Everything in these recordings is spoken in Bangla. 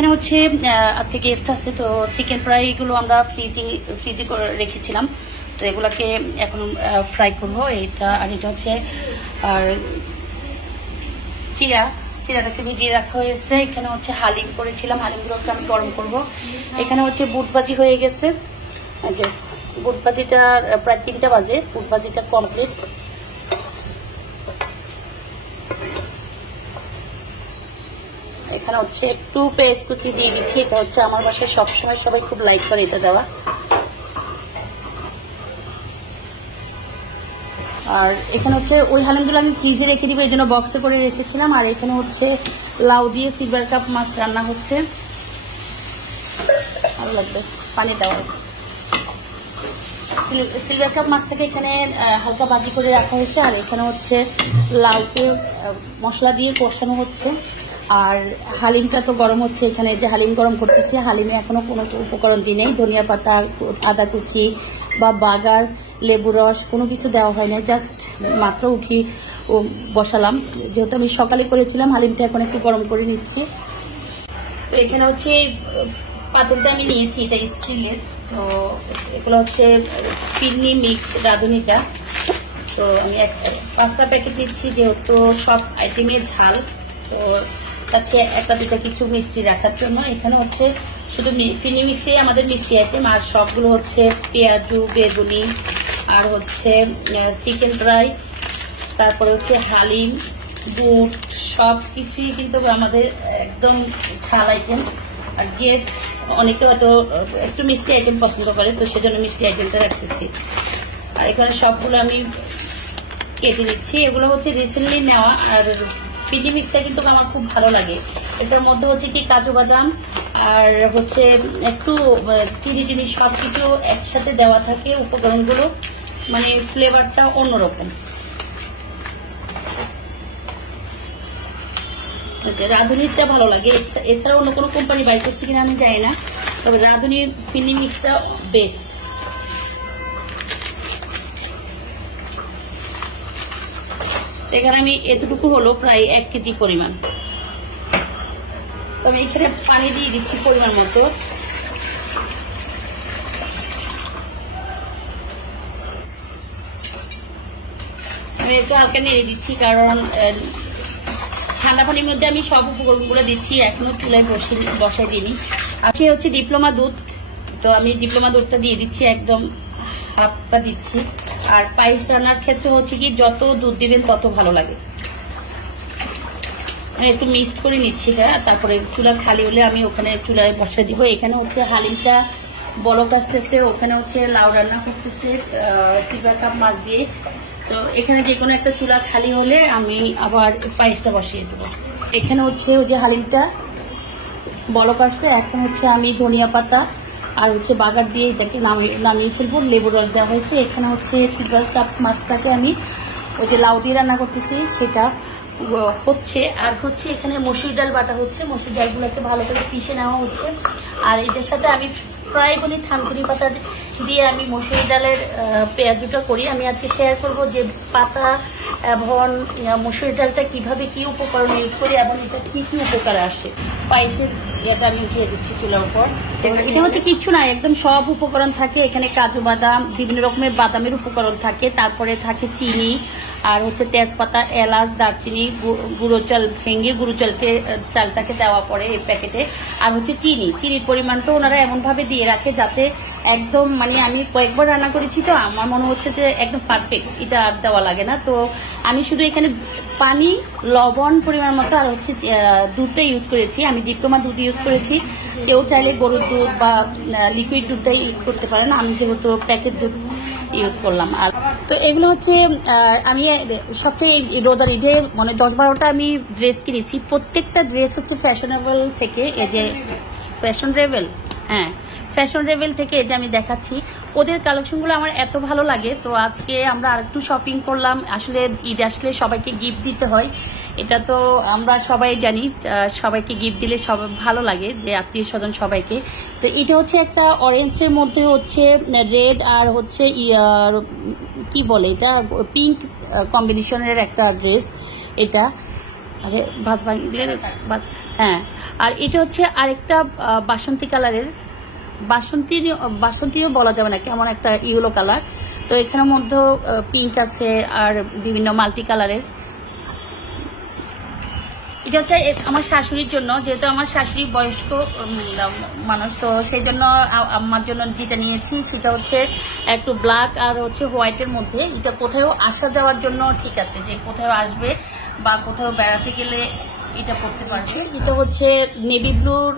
এখানে হচ্ছে আজকে গেস্ট আছে, তো চিকেন ফ্রাইগুলো আমরা ফ্রিজে করে রেখেছিলাম, তো এগুলাকে এখন ফ্রাই করবো। এটা আর এটা হচ্ছে আর চিরাটাকে ভিজিয়ে রাখা হয়েছে। এখানে হচ্ছে হালিম করেছিলাম, হালিমগুলোকে আমি গরম করব। এখানে হচ্ছে বুট ভাজি হয়ে গেছে, যে বুট ভাজিটা প্রায় 3টা বাজে, বুট ভাজিটা কমপ্লিট। এখানে হচ্ছে একটু পেঁয়াজ কুচি দিয়ে দিচ্ছি, এটা হচ্ছে আমার বাসায় সবসময় সবাই খুব লাইক করে এটা দেওয়া। আর এখানে হচ্ছে ওই হালিমগুলো আমি ফ্রিজে রেখে দিব, এই জন্য বক্সে করে রেখেছিলাম। আর এখানে হচ্ছে লাউ দিয়ে সিলভার কাপ মাছ রান্না হচ্ছে, ভালো লাগবে পানি দেওয়া। সিলভার কাপ মাছটাকে এখানে হালকা ভাজি করে রাখা হয়েছে। আর এখানে হচ্ছে লাউকে মশলা দিয়ে কষানো হচ্ছে। আর হালিমটা তো গরম হচ্ছে, এখানে যে হালিম গরম করতেছি, হালিমে এখনো কোনো উপকরণ দিই নেই, ধনিয়া পাতা, আদা কুচি বা বাগার, লেবু রস কোনো কিছু দেওয়া হয় না, জাস্ট মাত্র উঠি বসালাম। যেহেতু আমি সকালে করেছিলাম, হালিমটা এখন একটু গরম করে নিচ্ছি। তো এখানে হচ্ছে পাতিলটা আমি নিয়েছি, এটা স্টিলের। তো এগুলো হচ্ছে ফিরনি মিক্সড রাঁধুনিটা। তো আমি 5টা প্যাকেট দিচ্ছি, যেহেতু সব আইটেমের ঝাল, তো তাতে 1টা-2টা কিছু মিষ্টি রাখার জন্য। এখানে হচ্ছে শুধু ফিরনি মিষ্টি আমাদের মিষ্টি আইটেম, আর সবগুলো হচ্ছে পেঁয়াজু, বেগুনি, আর হচ্ছে চিকেন ফ্রাই, তারপরে হচ্ছে হালিম, বুট, সব কিছুই কিন্তু আমাদের একদম ঝাল আইটেম। আর গেস্ট অনেকে হয়তো একটু মিষ্টি আইটেম পছন্দ করে, তো সেজন্য মিষ্টি আইটেমটা রাখতেছি। আর এখানে সবগুলো আমি কেটে দিচ্ছি। এগুলো হচ্ছে রিসেন্টলি নেওয়া। আর ফিরনি মিক্সটা কিন্তু আমার খুব ভালো লাগে। এটার মধ্যে হচ্ছে কি কাজু বাদাম আর হচ্ছে একটু চিনি সবকিছু একসাথে দেওয়া থাকে, উপকরণগুলো, মানে ফ্লেভারটা অন্যরকম। রাঁধুনিটা ভালো লাগে, এছাড়া অন্য কোনো কোম্পানি বাই করছে কিনা আমি জানি না, তবে রাঁধুনির ফিরনি মিক্সটা বেস্ট। এখানে আমি এতটুকু হলো প্রায় 1 কেজি পরিমাণ। আমি এখানে পানি দিয়ে দিচ্ছি পরিমাণ মতো। আমি একটু হালকা নেড়ে দিচ্ছি, কারণ ঠান্ডা পানির মধ্যে আমি সব উপকরণগুলো দিচ্ছি, এখনো চুলায় বসাই দিইনি। আর সে হচ্ছে ডিপ্লোমা দুধ, তো আমি ডিপ্লোমা দুধটা দিয়ে দিচ্ছি, একদম হাফটা দিচ্ছি। আর পায়েস রান্নার ক্ষেত্রে হচ্ছে কি যত দুধ দিবেন তত ভালো লাগে। আমি একটু মিক্সড করে নিচ্ছি এটা, তারপরে চুলা খালি হলে আমি ওখানে চুলায় বসে দিব। এখানে হচ্ছে হালিমটা বলক আসতেছে, ওখানে হচ্ছে লাউ রান্না করতেছে সিলভার কাপ মাছ দিয়ে। তো এখানে যে কোনো একটা চুলা খালি হলে আমি আবার পায়েসটা বসিয়ে দেবো। এখানে হচ্ছে ওই যে হালিমটা বলক আসছে, এখন হচ্ছে আমি ধনিয়া পাতা আর হচ্ছে বাগার দিয়ে এটাকে নামিয়ে ফেলবো। লেবু রস দেওয়া হয়েছে। এখানে হচ্ছে সিলভার কাপ মাছটাকে আমি ওই যে লাউ দিয়ে রান্না করতেছি সেটা হচ্ছে। আর হচ্ছে এখানে মসুর ডাল বাটা হচ্ছে, মসুর ডালগুলোকে ভালো করে পিষে নেওয়া হচ্ছে। আর এটার সাথে আমি প্রায় বলি থানকুনি পাতা দিয়ে আমি মসুর ডালের পেঁয়াজুটা করি। আমি আজকে শেয়ার করব যে পাতা এবং মসুর ডালটা কিভাবে কি উপকরণ ইউজ করি এবং এটা কি কি উপকার আসে। পায়েসের এটা আমি উঠিয়ে দিচ্ছি চুলার উপর। এটা হচ্ছে কিচ্ছু না, একদম সব উপকরণ থাকে এখানে, কাজু বাদাম, বিভিন্ন রকমের বাদামের উপকরণ থাকে, তারপরে থাকে চিনি, আর হচ্ছে তেজপাতা, এলাচ, দারচিনি, গুঁড়ো চাল ভেঙে গুঁড়ো চালটাকে দেওয়া পড়ে এই প্যাকেটে। আর হচ্ছে চিনির পরিমাণটা ওনারা এমন ভাবে দিয়ে রাখে যাতে একদম, মানে আমি কয়েকবার রান্না করেছি, তো আমার মনে হচ্ছে যে একদম পারফেক্ট, এটা আর দেওয়া লাগে না। তো আমি শুধু এখানে পানি, লবণ পরিমাণ মতো আর হচ্ছে দুধটা ইউজ করেছি, আমি ডিপ্লোমা দুধ ইউজ করেছি। কেউ চাইলে গরুর দুধ বা লিকুইড দুধটাই ইউজ করতে পারেন, আমি যেহেতু প্যাকেট দুধ ইউজ করলাম। আর তো এগুলো হচ্ছে আমি সবচেয়ে রোজার ঈদে মানে 10-12টা আমি ড্রেস কিনেছি, প্রত্যেকটা ড্রেস হচ্ছে ফ্যাশনেবল থেকে, এই যে ফ্যাশনেবল থেকে এই যে আমি দেখাচ্ছি, ওদের কালেকশনগুলো আমার এত ভালো লাগে। তো আজকে আমরা আরেকটু শপিং করলাম। আসলে ঈদ আসলে সবাইকে গিফট দিতে হয়, এটা তো আমরা সবাই জানি, সবাইকে গিফট দিলে সবাই ভালো লাগে, যে আত্মীয় স্বজন সবাইকে। তো এটা হচ্ছে একটা অরেঞ্জের মধ্যে হচ্ছে রেড আর হচ্ছে কি বলে এটা পিঙ্ক কম্বিনেশনের একটা ড্রেস এটা। আরে ভাজ ভাঙলে ভাজ। হ্যাঁ, আর এটা হচ্ছে আরেকটা বাসন্তী কালারের, বাসন্তীও বলা যাবে না, কেমন একটা ইয়েলো কালার। তো এখানের মধ্যে পিঙ্ক আছে আর বিভিন্ন মাল্টি কালারের। এটা হচ্ছে আমার শাশুড়ির জন্য, যেহেতু আমার শাশুড়ি বয়স্ক মানুষ, তো সেই জন্য আমার জন্য যেটা নিয়েছি সেটা হচ্ছে একটু ব্ল্যাক আর হচ্ছে হোয়াইটের মধ্যে। এটা কোথাও আসা যাওয়ার জন্য ঠিক আছে, যে কোথাও আসবে বা কোথাও বেড়াতে গেলে এটা পড়তে পারছে। এটা হচ্ছে নেভি ব্লুর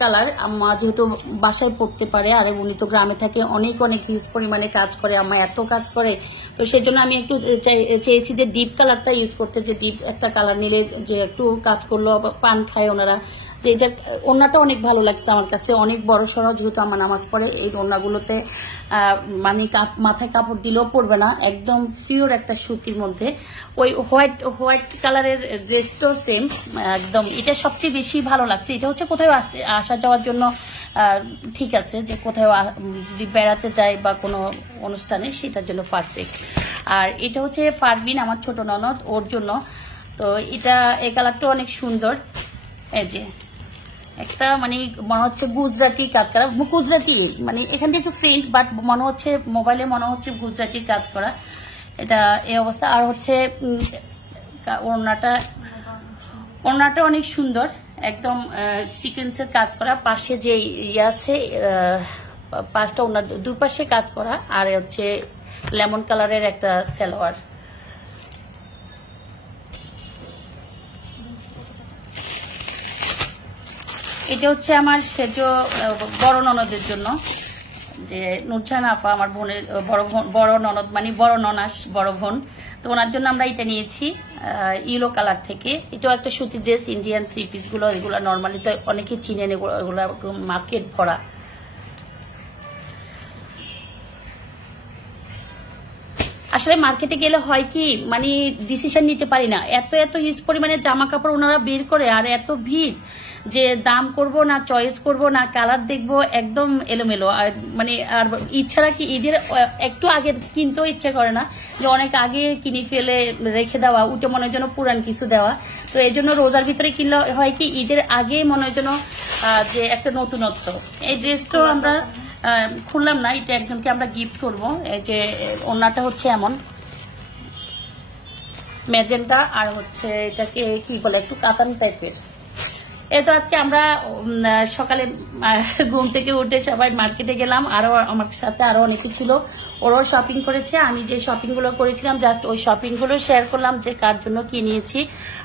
কালার, আম্মা যেহেতু বাসায় পড়তে পারে, আর উনি তো গ্রামে থাকে, অনেক হিউজ পরিমাণে কাজ করে, আম্মা এত কাজ করে, তো সেই জন্য আমি একটু চেয়েছি যে ডিপ কালারটা ইউজ করতে, যে ডিপ একটা কালার নিলে যে একটু কাজ করলো, পান খায় ওনারা, যে এটা ওড়নাটা অনেক ভালো লাগছে আমার কাছে, অনেক বড় সড়ো, যেহেতু আমার নামাজ পড়ে এই ওড়নাগুলোতে মানে মাথায় কাপড় দিলেও পড়বে না, একদম পিওর একটা সুতির মধ্যে। ওই হোয়াইট কালারের ড্রেসটাও সেম একদম, এটা সবচেয়ে বেশি ভালো লাগছে। এটা হচ্ছে কোথাও আসা যাওয়ার জন্য ঠিক আছে, যে কোথাও যদি বেড়াতে যায় বা কোনো অনুষ্ঠানে সেটার জন্য পারফেক্ট। আর এটা হচ্ছে ফারবিন, আমার ছোট ননদ, ওর জন্য। তো এটা এই কালারটা অনেক সুন্দর, এই যে একটা মানে মনে হচ্ছে গুজরাটি কাজ করা, গুজরাটি মানে এখান থেকে একটু ফ্রেন্ড, বাট মনে হচ্ছে মোবাইলে মনে হচ্ছে গুজরাটির কাজ করা, এটা এই অবস্থা। আর হচ্ছে ওড়নাটা অনেক সুন্দর, একদম সিকোয়েন্সের কাজ করা, পাশে যে ইয়ে আছে পাঁচটা ওড়নার দুপাশে কাজ করা, আর হচ্ছে লেমন কালারের একটা সালোয়ার। এটা হচ্ছে আমার সেজ বড় ননদের জন্য, যে নুরজাহান আপা আমার বোনের বড় ননদ, মানে বড় ননাস, বড় বোন, তো ওনার জন্য আমরা এটা নিয়েছি ইয়েলো কালার থেকে। এটাও একটা সুতি ড্রেস, ইন্ডিয়ান থ্রি পিসগুলো, এগুলো নর্মালি তো অনেকে চিনেন, এগুলো মার্কেট ভরা। আসলে মার্কেটে গেলে হয় কি, মানে ডিসিশন নিতে পারি না, এত হিউজ পরিমাণে জামা কাপড় ওনারা বের করে, আর এত ভিড় যে দাম করব না, চয়েস করব না, কালার দেখবো, একদম এলোমেলো। আর মানে আর ইচ্ছারা কি ঈদের একটু আগে কিনতেও ইচ্ছা করে না, যে অনেক আগে কিনে ফেলে রেখে দেওয়া, উঠে মনে হয় যেন পুরান কিছু দেওয়া। তো এই জন্য রোজার ভিতরে কিনলে হয় কি, ঈদের আগে মনে হয় যেন যে একটা নতুনত্ব। এই ড্রেসটাও আমরা খুললাম না, এটা একজনকে আমরা গিফট করবো। এই যে ওড়নাটা হচ্ছে এমন ম্যাজেন্টা, আর হচ্ছে এটাকে কি বলে, একটু কাতান টাইপের। এই তো আজকে আমরা সকালে ঘুম থেকে উঠে সবাই মার্কেটে গেলাম, আরো আমার সাথে আরো অনেকে ছিল, ওরাও শপিং করেছে। আমি যে শপিং গুলো করেছিলাম জাস্ট ওই শপিং গুলো শেয়ার করলাম, যে কার জন্য কি নিয়েছি।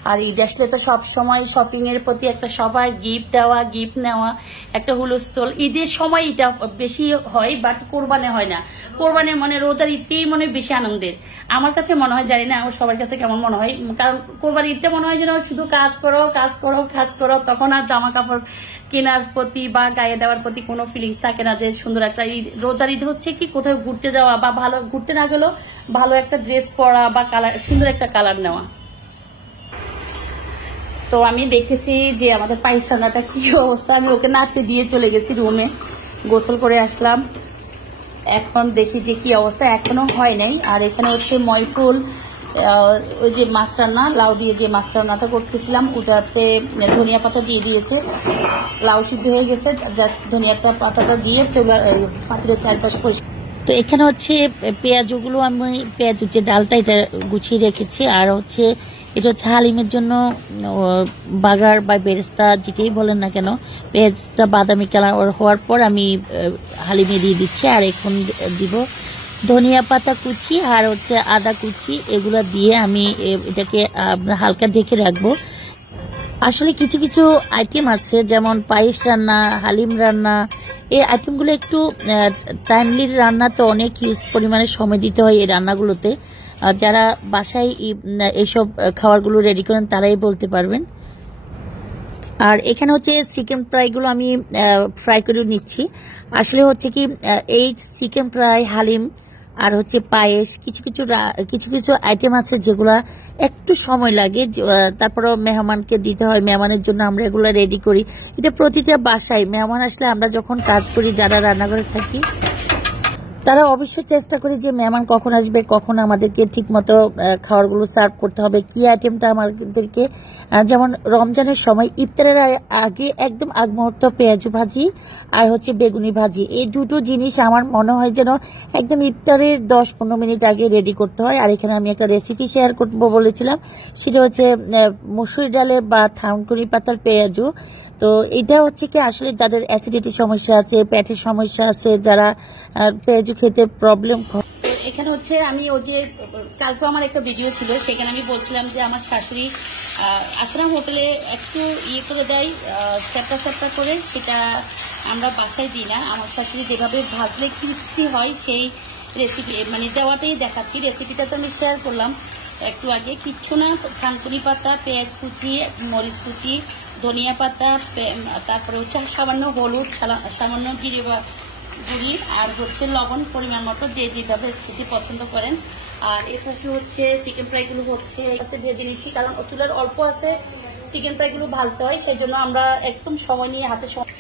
আর ঈদ আসলে তো সবসময় শপিং এর প্রতি একটা সবাই গিফট দেওয়া, গিফট নেওয়া, একটা হুলস্থল। ঈদের সময় এটা বেশি হয়, বাট কোরবানে হয় না। কোরবানে মানে রোজার ঈদকেই মনে হয় বেশি আনন্দের আমার কাছে মনে হয়, জানি না সবার কাছে কেমন মনে হয়, কারণ কোরবানি ঈদটা মনে হয় যেন শুধু কাজ করো কাজ করো কাজ করো, তখন আর জামা কাপড় কেনার প্রতি বা গায়ে দেওয়ার প্রতি কোনো ফিলিংস থাকে না। যে সুন্দর একটা ঈদ, রোজার ঈদ হচ্ছে কি কোথাও ঘুরতে যাওয়া, বা ভালো ঘুরতে না গেলেও ভালো একটা ড্রেস পরা বা কালার, সুন্দর একটা কালার নেওয়া। তো আমি দেখতেছি যে আমাদের পায়খানাটা কি অবস্থা, আমি ওকে নাচতে দিয়ে চলে গেছি রুমে, গোসল করে আসলাম, এখন দেখি যে কি অবস্থা, এখনো হয় নাই। আর এখানে হচ্ছে ময়ফুল ওই যে মাছ রান্না, লাউ দিয়ে যে মাছ রান্নাটা করতেছিলাম, ওটাতে ধনিয়া পাতা দিয়ে দিয়েছে, লাউ সিদ্ধ হয়ে গেছে, জাস্ট ধনিয়া পাতাটা দিয়ে পাতিলের চারপাশ পরিষ্কার। তো এখানে হচ্ছে পেঁয়াজগুলো, আমি পেঁয়াজের যে ডালটা এটা গুছিয়ে রেখেছি। আর হচ্ছে এটা হচ্ছে হালিমের জন্য বাগার বা বেরেস্তা যেটাই বলেন না কেন, পেঁয়াজটা বাদামি কালার হওয়ার পর আমি হালিমে দিয়ে দিচ্ছি। আর এখন দিব ধনিয়া পাতা কুচি আর হচ্ছে আদা কুচি, এগুলো দিয়ে আমি এটাকে হালকা ঢেকে রাখবো। আসলে কিছু কিছু আইটেম আছে, যেমন পায়েস রান্না, হালিম রান্না, এই আইটেমগুলো একটু টাইমলি রান্না, তো অনেক হিউজ পরিমাণে সময় দিতে হয় এই রান্নাগুলোতে। যারা বাসায় এইসব খাবারগুলো রেডি করেন তারাই বলতে পারবেন। আর এখানে হচ্ছে চিকেন ফ্রাইগুলো আমি ফ্রাই করে নিচ্ছি। আসলে হচ্ছে কি এই চিকেন ফ্রাই, হালিম আর হচ্ছে পায়েস, কিছু কিছু আইটেম আছে যেগুলা একটু সময় লাগে, তারপরে মেহমানকে দিতে হয়, মেহমানের জন্য আমরা এগুলো রেডি করি। এটা প্রতিটা বাসায় মেহমান আসলে আমরা যখন কাজ করি, যারা রান্নাঘরে থাকি, তারা অবশ্যই চেষ্টা করে যে মেহমান কখন আসবে, কখন আমাদেরকে ঠিকমতো খাবারগুলো সার্ভ করতে হবে, কি আইটেমটা আমাদেরকে, যেমন রমজানের সময় ইফতারের আগে একদম আগ মুহূর্ত পেঁয়াজু ভাজি আর হচ্ছে বেগুনি ভাজি, এই দুটো জিনিস আমার মনে হয় যেন একদম ইফতারের 10-15 মিনিট আগে রেডি করতে হয়। আর এখানে আমি একটা রেসিপি শেয়ার করবো বলেছিলাম, সেটা হচ্ছে মসুর ডালের বা থানকুনি পাতার পেঁয়াজু। তো এটা হচ্ছে কি আসলে যাদের অ্যাসিডিটি সমস্যা আছে, পেটের সমস্যা আছে, যারা পেঁয়াজু খেতে প্রবলেম। তো এখানে হচ্ছে আমি ওই যে কালকে আমার একটা ভিডিও ছিল, সেখানে আমি বলছিলাম যে আমার শাশুড়ি আশ্রম হোটেলে একটু ইয়ে করে দেয় চ্যাপটা চ্যাপটা করে, সেটা আমরা বাসায় দিই না। আমার শাশুড়ি যেভাবে ভাজলে ক্রিস্পি হয় সেই রেসিপি মানে দেওয়াটাই দেখাচ্ছি। রেসিপিটা তো আমি শেয়ার করলাম একটু আগে। কিচ্ছু না, থানকুনি পাতা, পেঁয়াজ কুচি, মরিচ কুচি, ধনিয়া পাতা, তারপরে হচ্ছে সামান্য হলুদ, সামান্য জিরে গুঁড়ি, আর হচ্ছে লবণ পরিমাণ মতো, যে যেভাবে খেতে পছন্দ করেন। আর এর পাশে হচ্ছে চিকেন ফ্রাইগুলো হচ্ছে ভেজে নিচ্ছি, কারণ চুলার অল্প আছে, চিকেন ফ্রাইগুলো ভাজতে হয়, সেই জন্য আমরা একদম সময় নিয়ে হাতে সময়।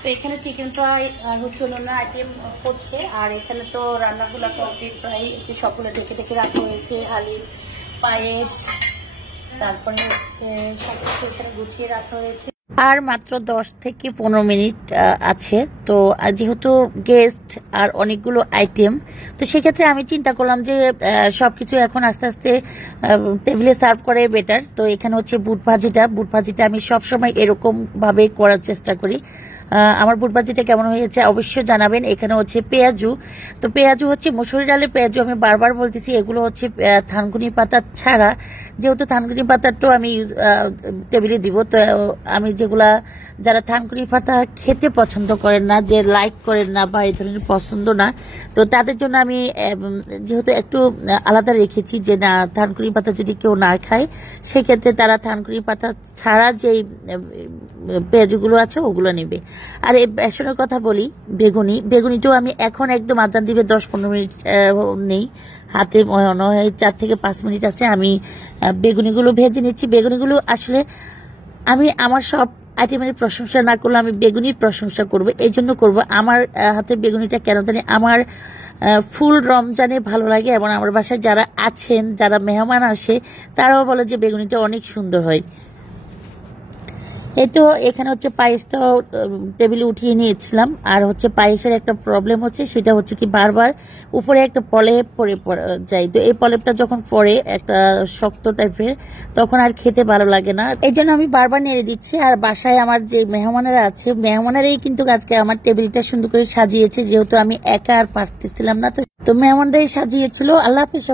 তো এখানে চিকেন ফ্রাই আর হচ্ছে অন্য আইটেম হচ্ছে। আর এখানে তো রান্নাগুলো কমপ্লিট, প্রায় হচ্ছে সকলে ঢেকে ঢেকে রাখা হয়েছে, হালিম, পায়েস, তারপরে হচ্ছে সব কিছু এখানে গুছিয়ে রাখা হয়েছে। আর মাত্র 10 থেকে 15 মিনিট আছে। তো যেহেতু গেস্ট আর অনেকগুলো আইটেম, তো সেক্ষেত্রে আমি চিন্তা করলাম যে সবকিছু এখন আস্তে আস্তে টেবিলে সার্ভ করে বেটার। তো এখানে হচ্ছে বুট ভাজিটা আমি সবসময় এরকম ভাবে করার চেষ্টা করি। আমার বুট ভাজিটা কেমন হয়েছে অবশ্যই জানাবেন। এখানে হচ্ছে পেঁয়াজু, তো পেঁয়াজু হচ্ছে মসুরি ডালের পেঁয়াজু, আমি বারবার বলতেছি এগুলো হচ্ছে থানকুনি পাতা ছাড়া, যেহেতু থানকুনি পাতাটাও আমি টেবিলে দিব। তো আমি যেগুলা যারা থানকুনি পাতা খেতে পছন্দ করেন না, যে লাইক করেন না বা এই ধরনের পছন্দ না, তো তাদের জন্য আমি যেহেতু একটু আলাদা রেখেছি যে না, থানকুনি পাতা যদি কেউ না খায় সেক্ষেত্রে তারা থানকুনি পাতা ছাড়া যে পেঁয়াজগুলো আছে ওগুলো নেবে। আর এই বেসনের কথা বলি, বেগুনিটাও আমি এখন একদম আজান দিবে 10-15 মিনিট নেই হাতে, মনে হয় 4 থেকে 5 মিনিট আছে। আমি বেগুনিগুলো ভেজে নিচ্ছি। বেগুনিগুলো আসলে আমি আমার সব আইটেমের প্রশংসা না করলে আমি বেগুনির প্রশংসা করব, এই জন্য করবো। আমার হাতে বেগুনিটা কেন জানি আমার ফুল রমজানে ভালো লাগে, এবং আমার বাসায় যারা আছেন, যারা মেহমান আসে, তারাও বলে যে বেগুনিটা অনেক সুন্দর হয়। এই তো এখানে হচ্ছে পায়েসটাও টেবিলে উঠিয়ে নিয়েছিলাম। আর হচ্ছে পায়েসের একটা প্রবলেম হচ্ছে, সেটা হচ্ছে কি বারবার উপরে একটা প্রলেপ পড়ে যায়। তো এই প্রলেপটা যখন পড়ে একটা শক্ত টাইপের, তখন আর খেতে ভালো লাগে না, এই জন্য আমি বারবার নেড়ে দিচ্ছি। আর বাসায় আমার যে মেহমানেরা আছে, মেহমানেরাই কিন্তু আজকে আমার টেবিলটা সুন্দর করে সাজিয়েছে, যেহেতু আমি একা আর পারতেছিলাম না, তো মেহমানরাই সাজিয়েছিল। আল্লাহ হাফেজ।